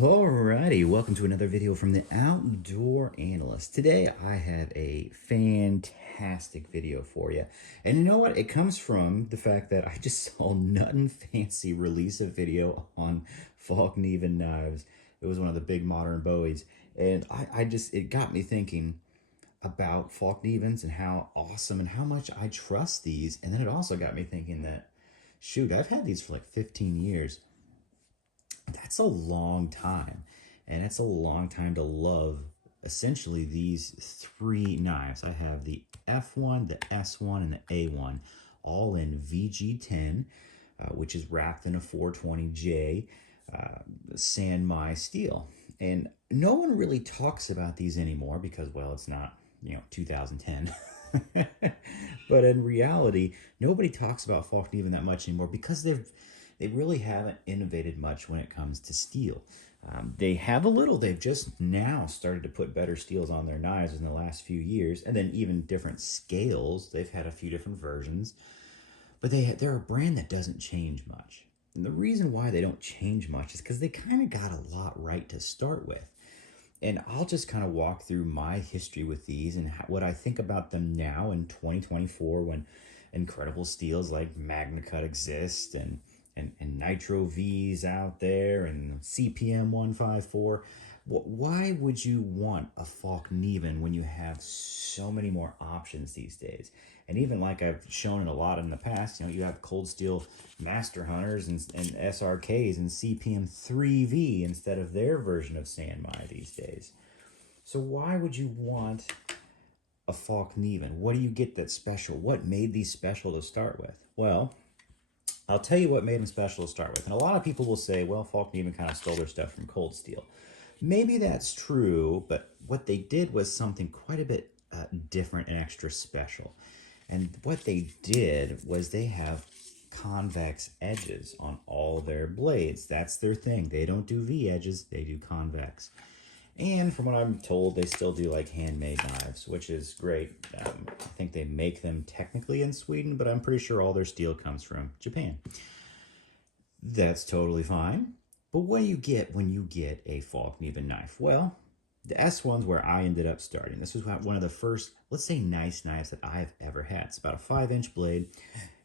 Alrighty, welcome to another video from the Outdoor Analyst. Today I have a fantastic video for you. And you know what? It comes from the fact that I just saw Nutnfancy release a video on Fallkniven knives. It was one of the big modern Bowies. And it got me thinking about Fallknivens and how awesome and how much I trust these. And then it also got me thinking that, shoot, I've had these for like 15 years. That's a long time, and it's a long time to love essentially these three knives. I have the F1, the S1, and the A1, all in VG10, which is wrapped in a 420J Sanmai steel. And no one really talks about these anymore because, well, it's not, 2010. But in reality, nobody talks about Fallkniven that much anymore because they really haven't innovated much when it comes to steel. They have a little. They've just now started to put better steels on their knives in the last few years, and then even different scales. They've had a few different versions, but they're a brand that doesn't change much. And the reason why they don't change much is because they kind of got a lot right to start with. And I'll just kind of walk through my history with these and what I think about them now in 2024 when incredible steels like MagnaCut exist and Nitro V's out there and CPM 154. Why would you want a Fallkniven when you have so many more options these days? And even like I've shown it a lot in the past, you have cold steel Master Hunters and SRKs and CPM 3V instead of their version of Sanmai these days. So why would you want a Fallkniven? What do you get that's special? What made these special to start with? Well, I'll tell you what made them special to start with. And a lot of people will say, well, Fallkniven kind of stole their stuff from cold steel. Maybe that's true, but what they did was something quite a bit different and extra special. And what they did was they have convex edges on all their blades. That's their thing. They don't do V edges, they do convex. And from what I'm told, they still do like handmade knives, which is great. I think they make them technically in Sweden, but I'm pretty sure all their steel comes from Japan. That's totally fine. But what do you get when you get a Fallkniven knife? Well, the S1's where I ended up starting. This was one of the first, let's say, nice knives that I've ever had. It's about a 5-inch blade,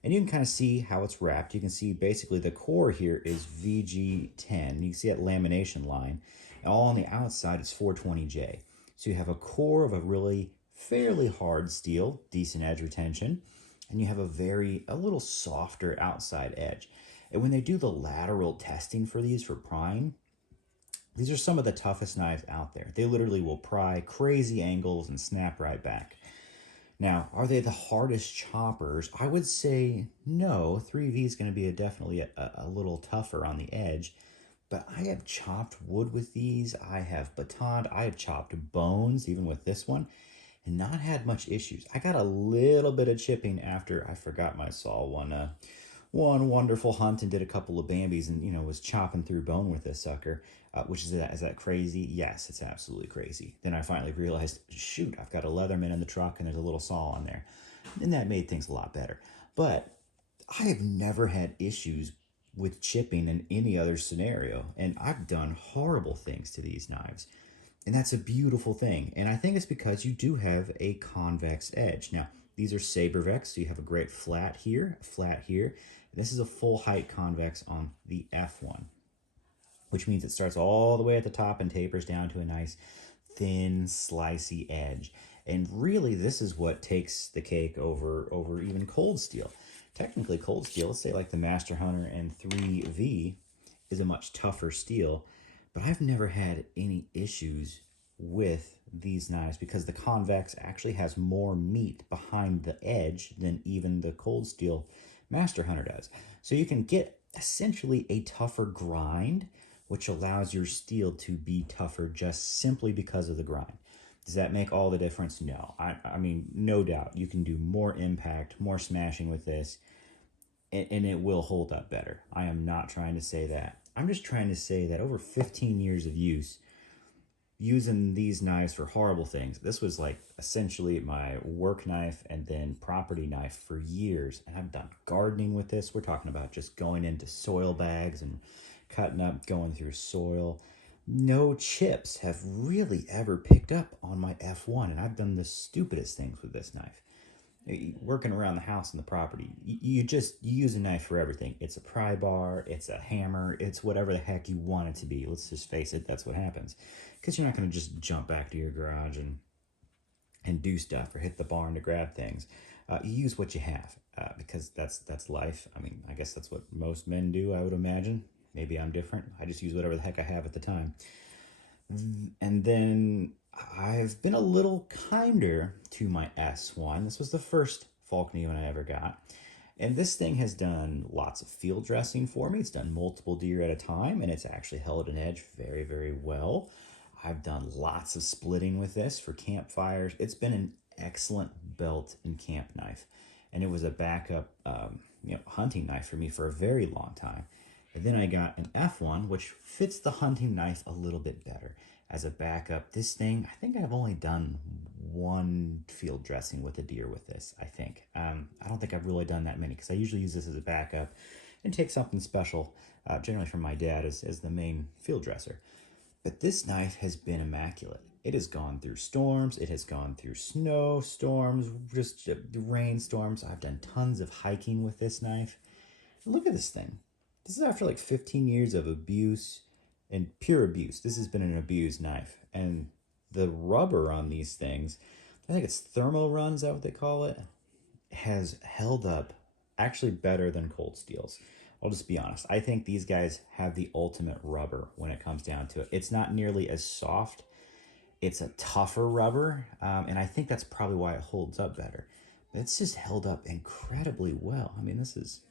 and you can kind of see how it's wrapped. You can see basically the core here is VG10. You can see that lamination line. All on the outside is 420J. So you have a core of a really fairly hard steel, decent edge retention, and you have a little softer outside edge. And when they do the lateral testing for these for prying, these are some of the toughest knives out there. They literally will pry crazy angles and snap right back. Now, are they the hardest choppers? I would say no. 3V is going to be definitely a little tougher on the edge. But I have chopped wood with these. I have batoned. I have chopped bones, even with this one, and not had much issues. I got a little bit of chipping after I forgot my saw one wonderful hunt and did a couple of Bambis and, was chopping through bone with this sucker, is that crazy? Yes, it's absolutely crazy. Then I finally realized, shoot, I've got a Leatherman in the truck and there's a little saw on there. And that made things a lot better. But I have never had issues with chipping in any other scenario. And I've done horrible things to these knives. And that's a beautiful thing. And I think it's because you do have a convex edge. Now, these are Sabervex, so you have a great flat here, flat here. And this is a full height convex on the F1, which means it starts all the way at the top and tapers down to a nice thin, slicey edge. And really, this is what takes the cake over even cold steel. Technically, cold steel, let's say like the Master Hunter and 3V, is a much tougher steel, but I've never had any issues with these knives because the convex actually has more meat behind the edge than even the cold steel Master Hunter does. So you can get essentially a tougher grind, which allows your steel to be tougher just simply because of the grind. Does that make all the difference? No. I mean, no doubt. You can do more impact, more smashing with this, and it will hold up better. I am not trying to say that. I'm just trying to say that over 15 years of using these knives for horrible things. This was like essentially my work knife and then property knife for years. And I've done gardening with this. We're talking about just going into soil bags and cutting up, going through soil. no chips have really ever picked up on my F1, and I've done the stupidest things with this knife. Working around the house and the property, you use a knife for everything. It's a pry bar, it's a hammer, it's whatever the heck you want it to be. Let's just face it, that's what happens. Because you're not going to just jump back to your garage and do stuff or hit the barn to grab things. You use what you have, because that's life. I mean, I guess that's what most men do, I would imagine. Maybe I'm different. I just use whatever the heck I have at the time. And then I've been a little kinder to my S1. This was the first Fallkniven I ever got. And this thing has done lots of field dressing for me. It's done multiple deer at a time, and it's actually held an edge very, very well. I've done lots of splitting with this for campfires. It's been an excellent belt and camp knife. And it was a backup hunting knife for me for a very long time. And then I got an F1, which fits the hunting knife a little bit better. As a backup, this thing, I think I've only done one field dressing with a deer with this, I think. I don't think I've really done that many, because I usually use this as a backup and take something special, generally from my dad as the main field dresser. But this knife has been immaculate. It has gone through storms, it has gone through snowstorms, just rainstorms. I've done tons of hiking with this knife. Look at this thing. This is after like 15 years of abuse and pure abuse. This has been an abused knife. And the rubber on these things, I think it's thermal run, is that what they call it, has held up actually better than cold steels. I'll just be honest. I think these guys have the ultimate rubber when it comes down to it. It's not nearly as soft. It's a tougher rubber, and I think that's probably why it holds up better. But it's just held up incredibly well. I mean, this is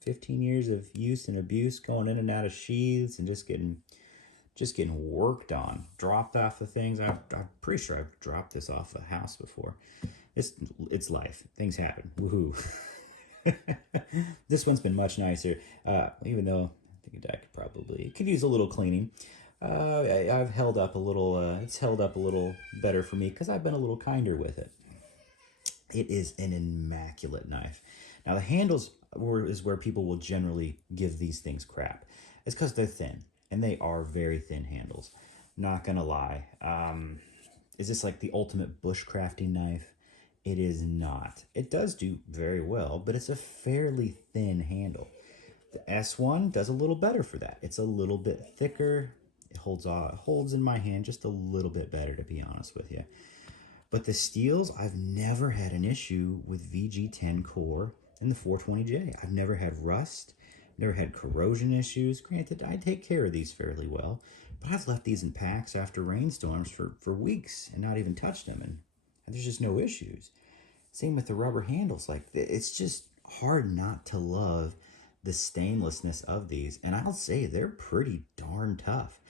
15 years of use and abuse, going in and out of sheaths and just getting worked on, dropped off the things. I'm pretty sure I've dropped this off the house before. It's life. Things happen. Woohoo. This one's been much nicer, even though I think it could use a little cleaning. I've held up a little. It's held up a little better for me because I've been a little kinder with it. It is an immaculate knife. Now the handles is where people will generally give these things crap. It's because they're thin, and they are very thin handles. Not gonna lie. Is this like the ultimate bushcrafting knife? It is not. It does do very well, but it's a fairly thin handle. The S1 does a little better for that. It's a little bit thicker. It holds in my hand just a little bit better, to be honest with you. But the steels, I've never had an issue with VG10 core and the 420J. I've never had rust, never had corrosion issues. Granted, I take care of these fairly well, but I've left these in packs after rainstorms for weeks and not even touched them, and there's just no issues. Same with the rubber handles. Like, it's just hard not to love the stainlessness of these, and I'll say they're pretty darn tough.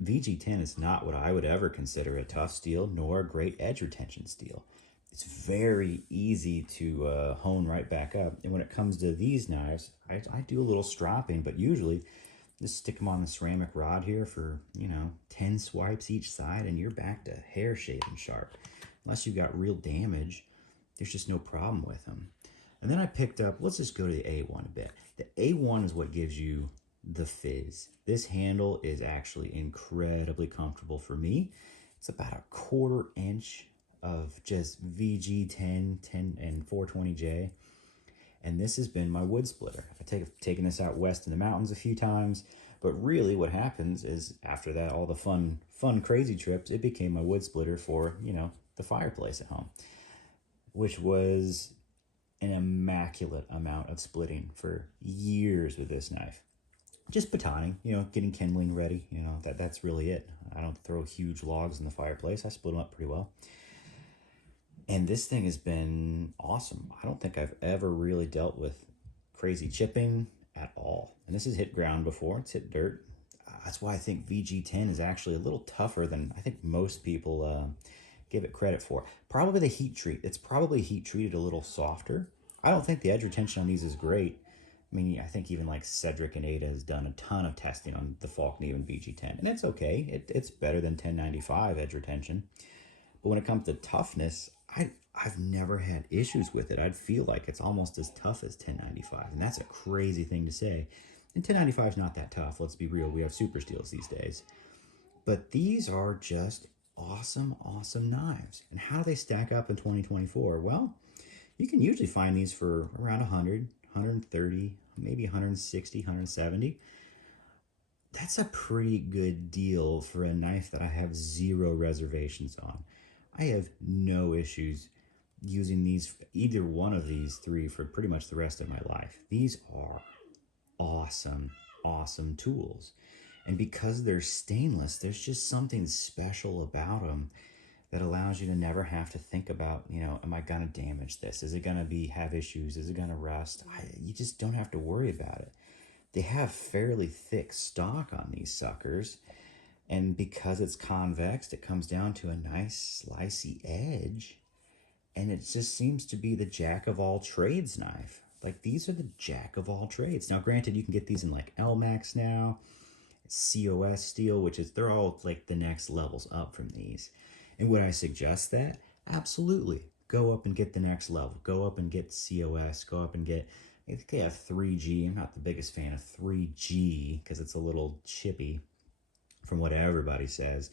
VG10 is not what I would ever consider a tough steel, nor a great edge retention steel. It's very easy to hone right back up. And when it comes to these knives, I do a little stropping, but usually just stick them on the ceramic rod here for, 10 swipes each side, and you're back to hair shaving sharp. Unless you've got real damage, there's just no problem with them. And then I picked up, let's just go to the A1 a bit. The A1 is what gives you the fizz. This handle is actually incredibly comfortable for me. It's about a 1/4 inch of just VG10, 10, and 420J. And this has been my wood splitter. I've taken this out west in the mountains a few times, but really what happens is after that, all the fun, crazy trips, it became my wood splitter for, the fireplace at home, which was an immaculate amount of splitting for years with this knife. Just batoning, getting kindling ready, that's really it. I don't throw huge logs in the fireplace. I split them up pretty well. And this thing has been awesome. I don't think I've ever really dealt with crazy chipping at all. And this has hit ground before. It's hit dirt. That's why I think VG10 is actually a little tougher than I think most people give it credit for. Probably the heat treat. It's probably heat treated a little softer. I don't think the edge retention on these is great. I mean, I think even like Cedric and Ada has done a ton of testing on the Fallkniven VG10, and it's okay. It's better than 1095 edge retention. But when it comes to toughness, I've never had issues with it. I'd feel like it's almost as tough as 1095, and that's a crazy thing to say. And 1095 is not that tough. Let's be real. We have super steels these days. But these are just awesome, awesome knives. And how do they stack up in 2024? Well, you can usually find these for around 100, 130, maybe 160, 170. That's a pretty good deal for a knife that I have zero reservations on. I have no issues using these, either one of these three, for pretty much the rest of my life. These are awesome, awesome tools. And because they're stainless, there's just something special about them that allows you to never have to think about, am I going to damage this? Is it going to have issues? Is it going to rust? You just don't have to worry about it. They have fairly thick stock on these suckers. And because it's convex, it comes down to a nice slicey edge. And it just seems to be the jack of all trades knife. Like, these are the jack of all trades. Now, granted, you can get these in like LMAX now, COS steel, they're all like the next levels up from these. And would I suggest that? Absolutely. Go up and get the next level. Go up and get COS. Go up and get, I think they have 3G. I'm not the biggest fan of 3G because it's a little chippy from what everybody says.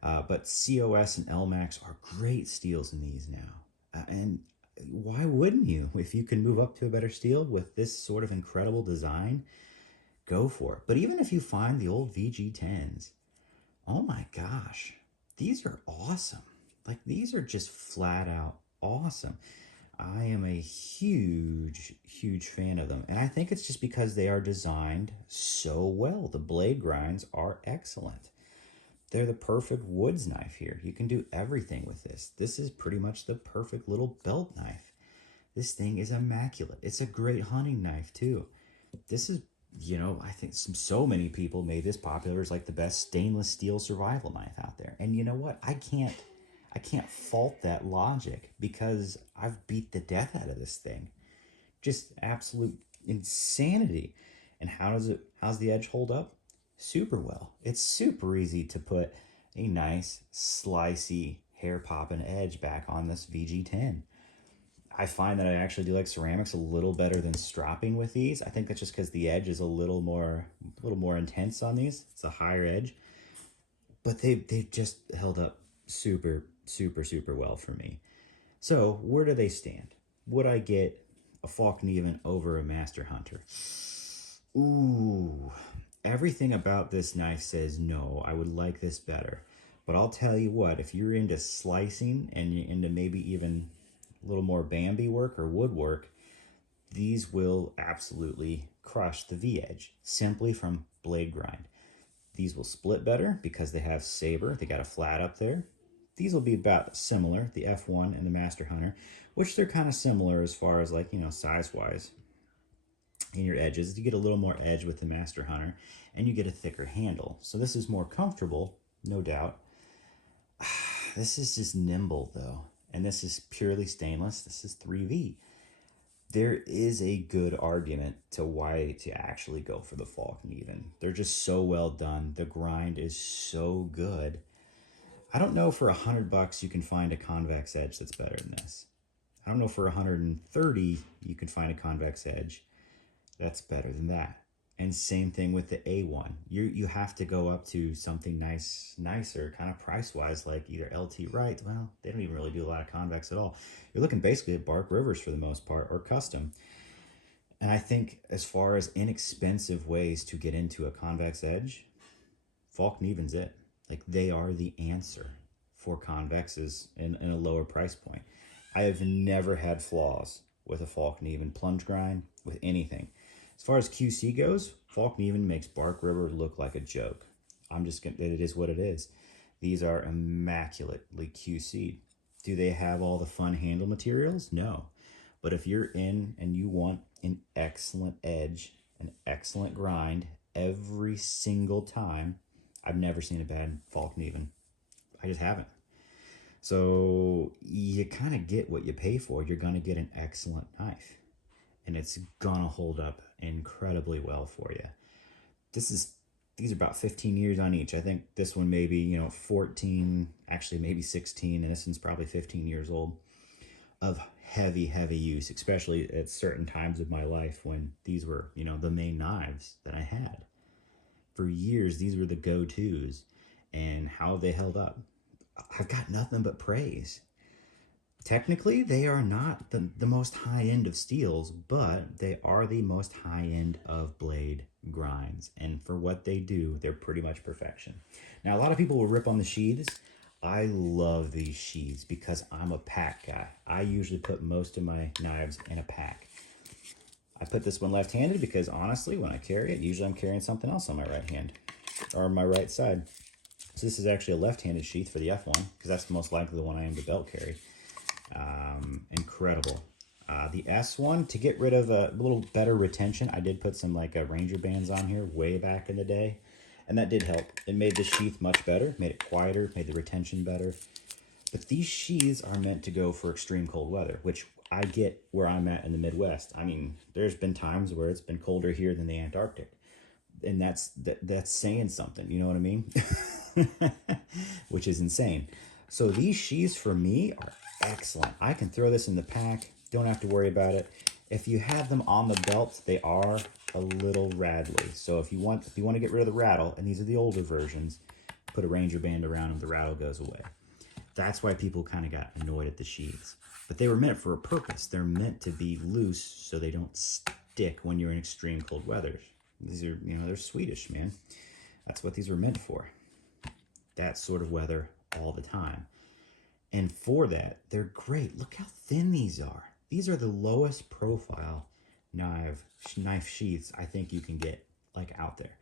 But COS and LMAX are great steels in these now. And why wouldn't you? If you can move up to a better steel with this sort of incredible design, go for it. But even if you find the old VG10s, oh my gosh, these are awesome. Like, these are just flat out awesome. I am a huge, huge fan of them. And I think it's just because they are designed so well. The blade grinds are excellent. They're the perfect woods knife here. You can do everything with this. This is pretty much the perfect little belt knife. This thing is immaculate. It's a great hunting knife too. This is, I think so many people made this popular as like the best stainless steel survival knife out there. And you know what? I can't fault that logic because I've beat the death out of this thing. Just absolute insanity. And how's the edge hold up? Super well. It's super easy to put a nice slicey hair popping edge back on this VG10. I find that I actually do like ceramics a little better than stropping with these. I think that's just because the edge is a little more intense on these. It's a higher edge, but they've just held up super, super, super well for me. So where do they stand? Would I get a Fallkniven over a Master Hunter? Ooh, everything about this knife says no, I would like this better. But I'll tell you what, if you're into slicing and you're into maybe even a little more Bambi work or woodwork, these will absolutely crush the V-edge simply from blade grind. These will split better because they have saber. They got a flat up there. These will be about similar, the F1 and the Master Hunter, which they're kind of similar as far as like, size-wise in your edges. You get a little more edge with the Master Hunter and you get a thicker handle. So this is more comfortable, no doubt. This is just nimble though. And this is purely stainless. This is 3V. There is a good argument to why to actually go for the Fallkniven. They're just so well done. The grind is so good. I don't know for $100 you can find a convex edge that's better than this. I don't know for 130 you can find a convex edge that's better than that. And same thing with the A1. You have to go up to something nicer, kind of price-wise, like either LT Wright. Well, they don't even really do a lot of convex at all. You're looking basically at Bark Rivers for the most part, or custom. And I think as far as inexpensive ways to get into a convex edge, Fallkniven's it. Like, they are the answer for convexes in a lower price point. I have never had flaws with a Fallkniven plunge grind, with anything. As far as QC goes, Fallkniven makes Bark River look like a joke. It is what it is. These are immaculately QC'd. Do they have all the fun handle materials? No. But if you're in and you want an excellent edge, an excellent grind every single time, I've never seen a bad Fallkniven. I just haven't. So you kind of get what you pay for. You're going to get an excellent knife. And it's going to hold up incredibly well for you. These are about 15 years on each. I think this one maybe, 14, actually maybe 16, and this one's probably 15 years old, of heavy, heavy use, especially at certain times of my life when these were, the main knives that I had. For years, these were the go-tos. and how they held up. I've got nothing but praise. Technically, they are not the most high end of steels, but they are the most high end of blade grinds. And for what they do, they're pretty much perfection. Now, a lot of people will rip on the sheaths. I love these sheaths because I'm a pack guy. I usually put most of my knives in a pack. I put this one left-handed because honestly, when I carry it, usually I'm carrying something else on my right hand or my right side. So this is actually a left-handed sheath for the F1 because that's most likely the one I aim to belt carry. Incredible. The S1, to get rid of a little better retention, I did put some like Ranger bands on here way back in the day, and that did help. It made the sheath much better, made it quieter, made the retention better. But these sheaths are meant to go for extreme cold weather, which I get where I'm at in the Midwest. I mean, there's been times where it's been colder here than the Antarctic, and that's saying something, you know what I mean? Which is insane. So these sheaths for me are excellent. I can throw this in the pack, don't have to worry about it. If you have them on the belt, they are a little rattly. So if you want to get rid of the rattle, and these are the older versions, put a Ranger band around them, the rattle goes away. That's why people kind of got annoyed at the sheaths. But they were meant for a purpose. They're meant to be loose so they don't stick when you're in extreme cold weather. These are, they're Swedish, man. That's what these were meant for. That sort of weather all the time. And for that, they're great. Look how thin these are. These are the lowest profile knife sheaths I think you can get like out there.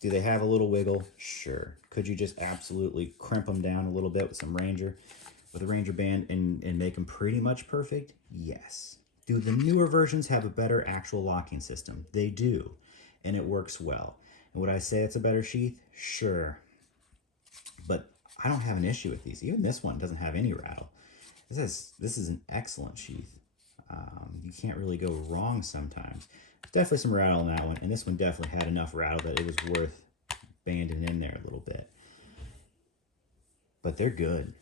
Do they have a little wiggle? Sure. Could you just absolutely crimp them down a little bit with a Ranger band and make them pretty much perfect? Yes. Do the newer versions have a better actual locking system? They do, and it works well. And would I say it's a better sheath? Sure. But I don't have an issue with these. Even this one doesn't have any rattle. This is an excellent sheath. You can't really go wrong sometimes. There's definitely some rattle in that one, and this one definitely had enough rattle that it was worth banding in there a little bit. But they're good.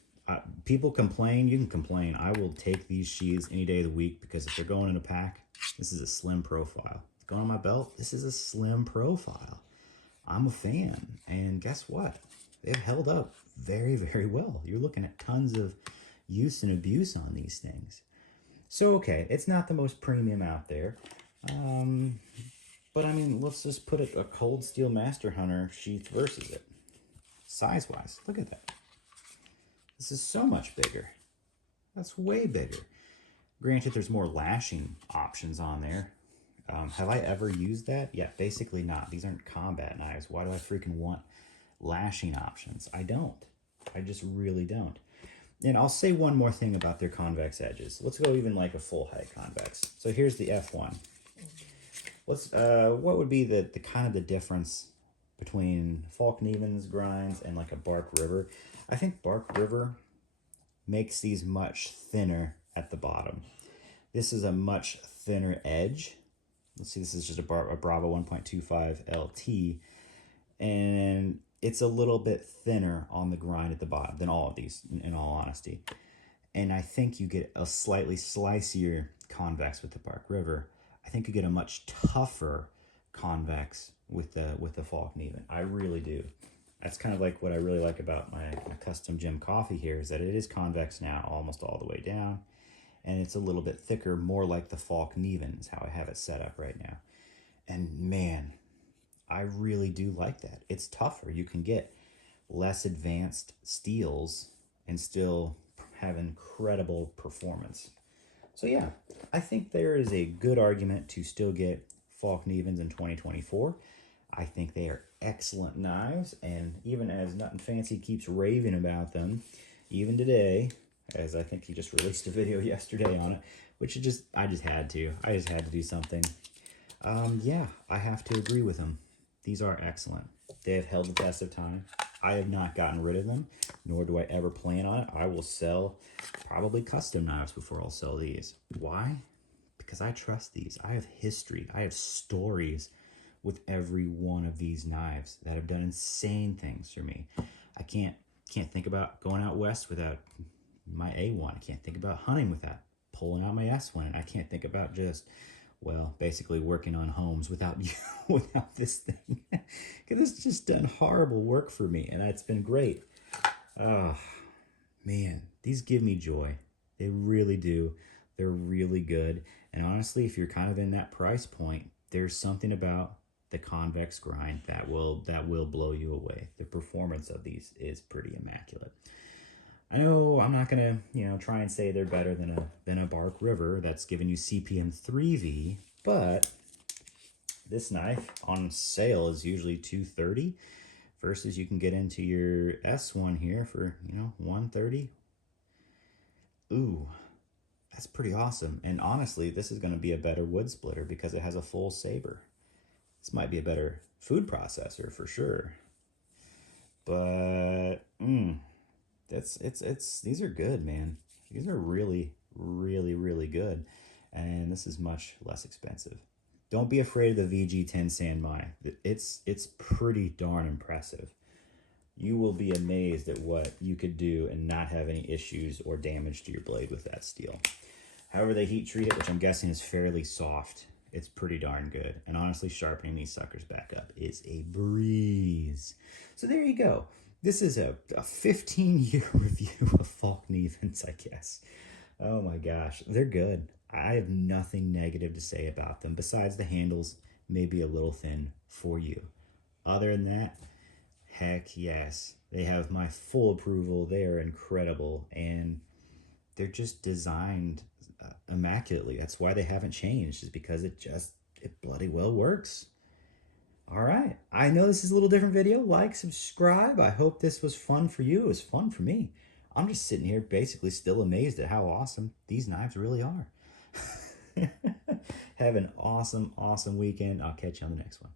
People complain. You can complain. I will take these sheaths any day of the week because if they're going in a pack, this is a slim profile. Going on my belt, this is a slim profile. I'm a fan, and guess what? They've held up very, very well. You're looking at tons of use and abuse on these things. So, okay, it's not the most premium out there. But, I mean, let's just put a Cold Steel Master Hunter sheath versus it. Size-wise, look at that. This is so much bigger. That's way bigger. Granted, there's more lashing options on there. Have I ever used that? Yeah, basically not. These aren't combat knives. Why do I freaking want lashing options? I don't. I just really don't. And I'll say one more thing about their convex edges. Let's go even like a full height convex. So here's the F1. What would be the kind of the difference between Fallkniven's grinds and like a Bark River? I think Bark River makes these much thinner at the bottom. This is a much thinner edge. Let's see, this is just a Bravo 1.25 LT, and it's a little bit thinner on the grind at the bottom than all of these, in all honesty. And I think you get a slightly slicier convex with the Bark River. I think you get a much tougher convex with the Fallkniven. I really do. That's kind of like what I really like about my custom gem coffee here, is that it is convex now almost all the way down. And it's a little bit thicker, more like the Fallkniven is how I have it set up right now. And man, I really do like that. It's tougher. You can get less advanced steels and still have incredible performance. So yeah, I think there is a good argument to still get Fallknivens in 2024. I think they are excellent knives, and even as Nutnfancy keeps raving about them, even today, as I think he just released a video yesterday on it, which I just had to do something. Yeah, I have to agree with him. These are excellent. They have held the test of time. I have not gotten rid of them, nor do I ever plan on it. I will sell probably custom knives before I'll sell these. Why? Because I trust these. I have history. I have stories with every one of these knives that have done insane things for me. I can't think about going out west without my A1. I can't think about hunting without pulling out my S1. And I can't think about just well, basically working on homes without you, without this thing. Because it's just done horrible work for me, and it's been great. Oh, man, these give me joy. They really do. They're really good. And honestly, if you're kind of in that price point, there's something about the convex grind that will blow you away. The performance of these is pretty immaculate. I know I'm not gonna, try and say they're better than a Bark River that's giving you CPM 3V, but this knife on sale is usually $230 versus you can get into your S1 here for, $130. Ooh, that's pretty awesome. And honestly, this is going to be a better wood splitter because it has a full saber. This might be a better food processor for sure. But these are good, man. These are really, really, really good. And this is much less expensive. Don't be afraid of the VG10 San Mai. It's pretty darn impressive. You will be amazed at what you could do and not have any issues or damage to your blade with that steel. However they heat treat it, which I'm guessing is fairly soft, it's pretty darn good. And honestly, sharpening these suckers back up is a breeze. So there you go. This is a 15-year review of Fallknivens, I guess. Oh my gosh, they're good. I have nothing negative to say about them besides the handles may be a little thin for you. Other than that, heck yes. They have my full approval. They are incredible, and they're just designed immaculately. That's why they haven't changed, is because it bloody well works. All right. I know this is a little different video. Like, subscribe. I hope this was fun for you. It was fun for me. I'm just sitting here basically still amazed at how awesome these knives really are. Have an awesome, awesome weekend. I'll catch you on the next one.